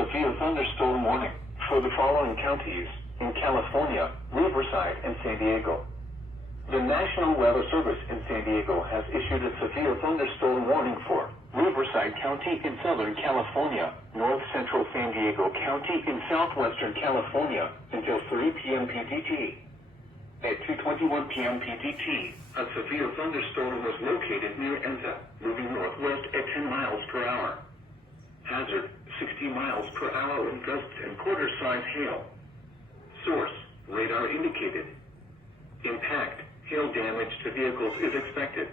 severe thunderstorm warning for the following counties in California, Riverside, and San Diego. The National Weather Service in San Diego has issued a severe thunderstorm warning for Riverside County in Southern California, North Central San Diego County in Southwestern California until 3 p.m. PDT. At 2:21 p.m. PDT, a severe thunderstorm was located near Enza, moving northwest at 10 miles per hour. Hazard, 60 miles per hour wind gusts and quarter-size hail. Source, radar indicated. Impact, hail damage to vehicles is expected.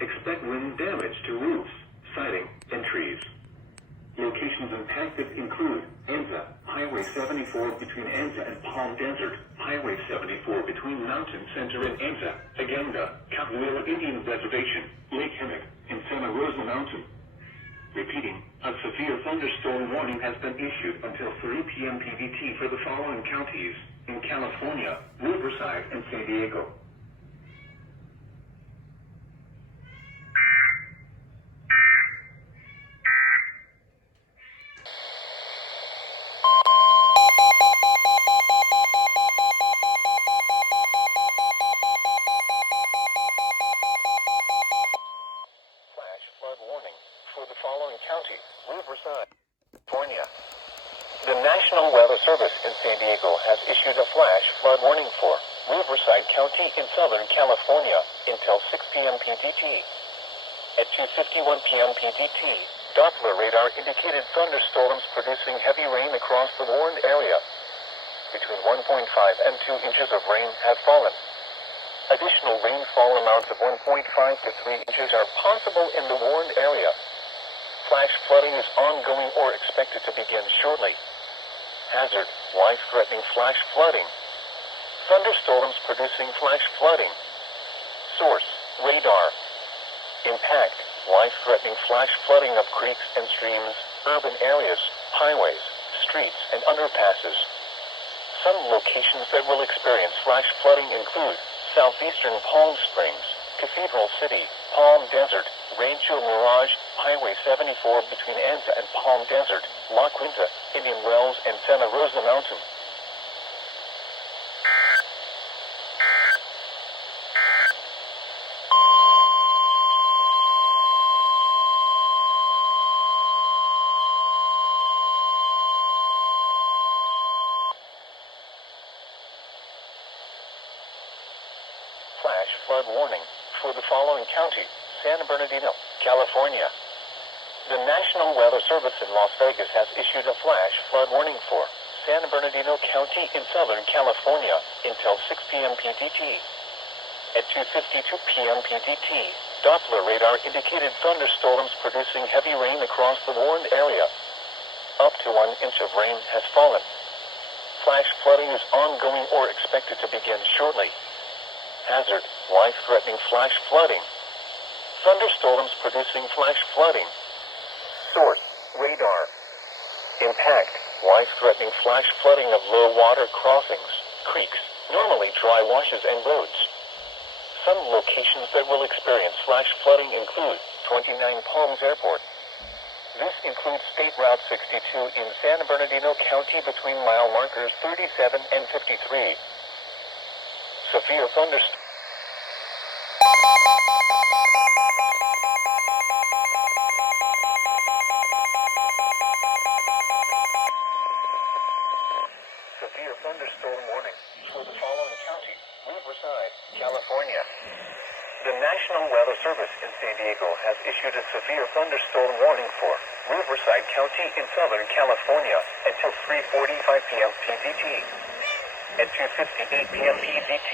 Expect wind damage to roofs, siding, and trees. Locations impacted include Enza, Highway 74 between Enza and Palm Desert, Highway 74 between Mountain Center and Enza, Agenda, Cahuilla Indian Reservation, Lake Hemet, and Santa Rosa Mountain. Repeating, a severe thunderstorm warning has been issued until 3 p.m. PDT for the following counties in California, Riverside, and San Diego. For the following county, Riverside, California. The National Weather Service in San Diego has issued a flash flood warning for Riverside County in Southern California until 6 p.m. PDT. At 2:51 p.m. PDT, Doppler radar indicated thunderstorms producing heavy rain across the warned area. Between 1.5 and 2 inches of rain have fallen. Additional rainfall amounts of 1.5 to 3 inches are possible in the warned area. Flash flooding is ongoing or expected to begin shortly. Hazard, life-threatening flash flooding. Thunderstorms producing flash flooding. Source, radar. Impact, life-threatening flash flooding of creeks and streams, urban areas, highways, streets, and underpasses. Some locations that will experience flash flooding include southeastern Palm Springs, Cathedral City, Palm Desert, Rancho Mirage, Highway 74 between Enza and Palm Desert, La Quinta, Indian Wells, and Santa Rosa Mountain. Flash flood warning for the following county, San Bernardino, California. The National Weather Service in Las Vegas has issued a flash flood warning for San Bernardino County in Southern California until 6 p.m. PDT. At 2:52 p.m. PDT, Doppler radar indicated thunderstorms producing heavy rain across the warned area. Up to 1 inch of rain has fallen. Flash flooding is ongoing or expected to begin shortly. Hazard, life-threatening flash flooding. Thunderstorms producing flash flooding. Source, radar. Impact, life-threatening flash flooding of low-water crossings, creeks, normally dry washes and roads. Some locations that will experience flash flooding include 29 Palms Airport. This includes State Route 62 in San Bernardino County between mile markers 37 and 53. Severe thunderstorms. Severe thunderstorm warning for the following county, Riverside, California. The National Weather Service in San Diego has issued a severe thunderstorm warning for Riverside County in Southern California until 3:45 p.m. PDT. At 2:58 p.m. PDT,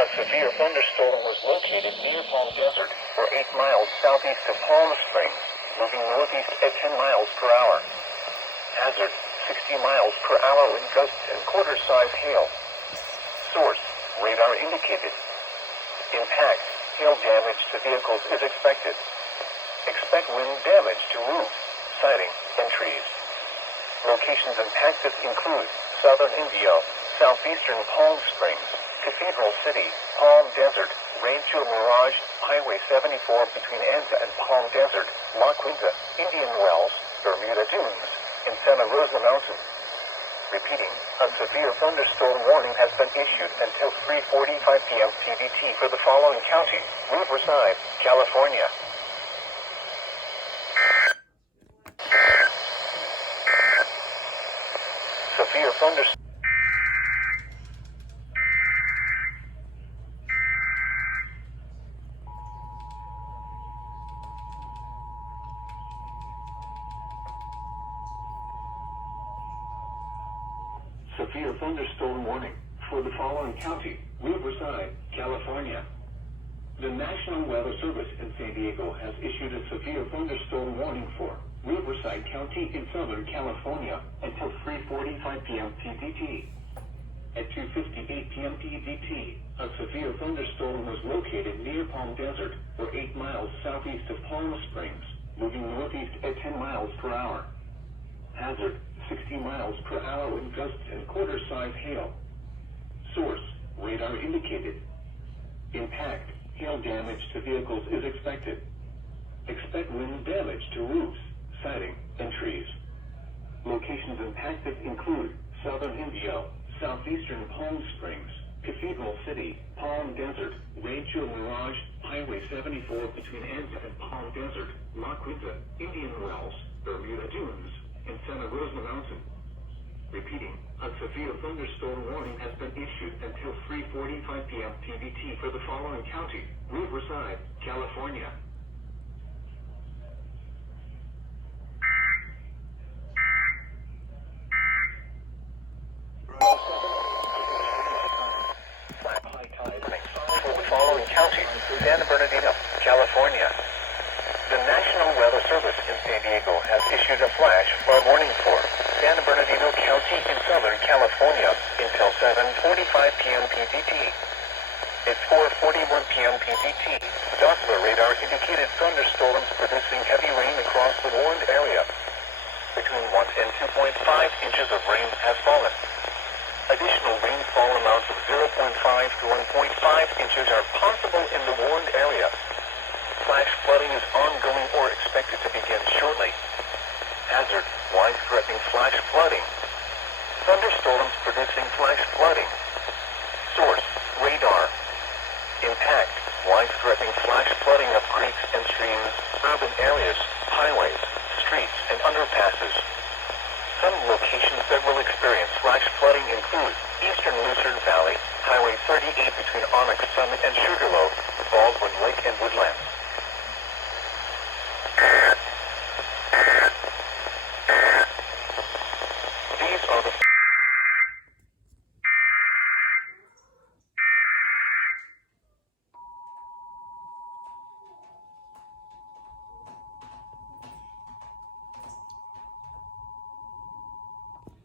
a severe thunderstorm was located near Palm Desert, or 8 miles southeast of Palm Springs, moving northeast at 10 miles per hour. Hazard, 60 miles per hour wind gusts and quarter-size hail. Source, radar indicated. Impact, hail damage to vehicles is expected. Expect wind damage to roofs, siding, and trees. Locations impacted include Southern Indio, southeastern Palm Springs, Cathedral City, Palm Desert, Rancho Mirage, Highway 74 between Enza and Palm Desert, La Quinta, Indian Wells, Bermuda Dunes, and Santa Rosa Mountain. Repeating, a severe thunderstorm warning has been issued until 3:45 p.m. PDT for the following counties: Riverside, California. Severe thunderstorm. Severe thunderstorm warning for the following county: Riverside, California. The National Weather Service in San Diego has issued a severe thunderstorm warning for Riverside County in Southern California until 3:45 p.m. PDT. At 2:58 p.m. PDT, a severe thunderstorm was located near Palm Desert, or 8 miles southeast of Palm Springs, moving northeast at 10 miles per hour. Hazard: 60 miles per hour with gusts and quarter-size hail. Source: radar indicated. Impact: hail damage to vehicles is expected. Expect wind damage to roofs, siding, and trees. Locations impacted include Southern Indio, southeastern Palm Springs, Cathedral City, Palm Desert, Rancho Mirage, Highway 74 between Anta and Palm Desert, La Quinta, Indian Wells, Bermuda Dunes, and Santa Rosa Mountain. Repeating, a severe thunderstorm warning has been issued until 3:45 p.m. PDT for the following county: Riverside, California. For the following county: San Bernardino, California. The National Weather Service in San Diego has issued a flash flood warning for San Bernardino County in Southern California until 7:45 p.m. PDT. At 4:41 p.m. PDT, Doppler radar indicated thunderstorms producing heavy rain across the warned area. Between 1 and 2.5 inches of rain have fallen. Additional rainfall amounts of 0.5 to 1.5 inches are possible in the warned area. Flash flooding is ongoing or expected to begin shortly. Hazard: life-threatening flash flooding. Thunderstorms producing flash flooding. Source: radar. Impact: life-threatening flash flooding of creeks and streams, urban areas, highways, streets, and underpasses. Some locations that will experience flash flooding include eastern Lucerne Valley, Highway 38 between Onyx Summit and Sugarloaf, Baldwin Lake and Woodlands. These are the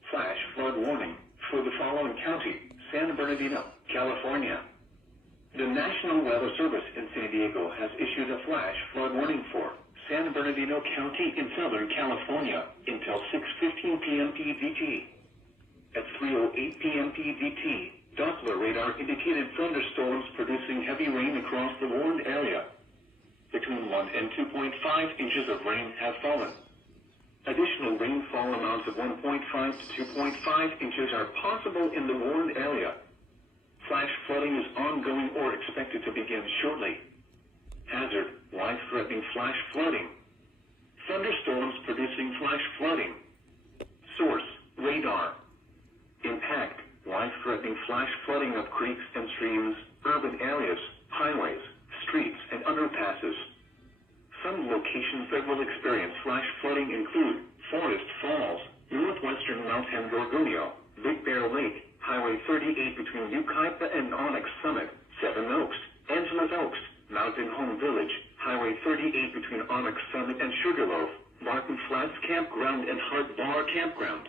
flash flood warning for the following county: San Bernardino, California. The National Weather Service in San Diego has issued a flash flood warning for San Bernardino County in Southern California until 6:15 p.m. PDT. At 3:08 p.m. PDT, Doppler radar indicated thunderstorms producing heavy rain across the warned area. Between 1 and 2.5 inches of rain have fallen. Additional rainfall amounts of 1.5 to 2.5 inches are possible in the warned area. Flash flooding is ongoing or expected to begin shortly. Hazard: life-threatening flash flooding. Thunderstorms producing flash flooding. Source: radar. Impact: life-threatening flash flooding of creeks and streams, urban areas, highways, streets, and underpasses. Some locations that will experience flash flooding include Forest Falls, northwestern Mount Gorgonio, Big Bear Lake, Highway 38 between Yucaipa and Onyx Summit, Seven Oaks, Angeles Oaks, Mountain Home Village, Highway 38 between Onyx Summit and Sugarloaf, Martin Flats Campground and Hart Bar Campground.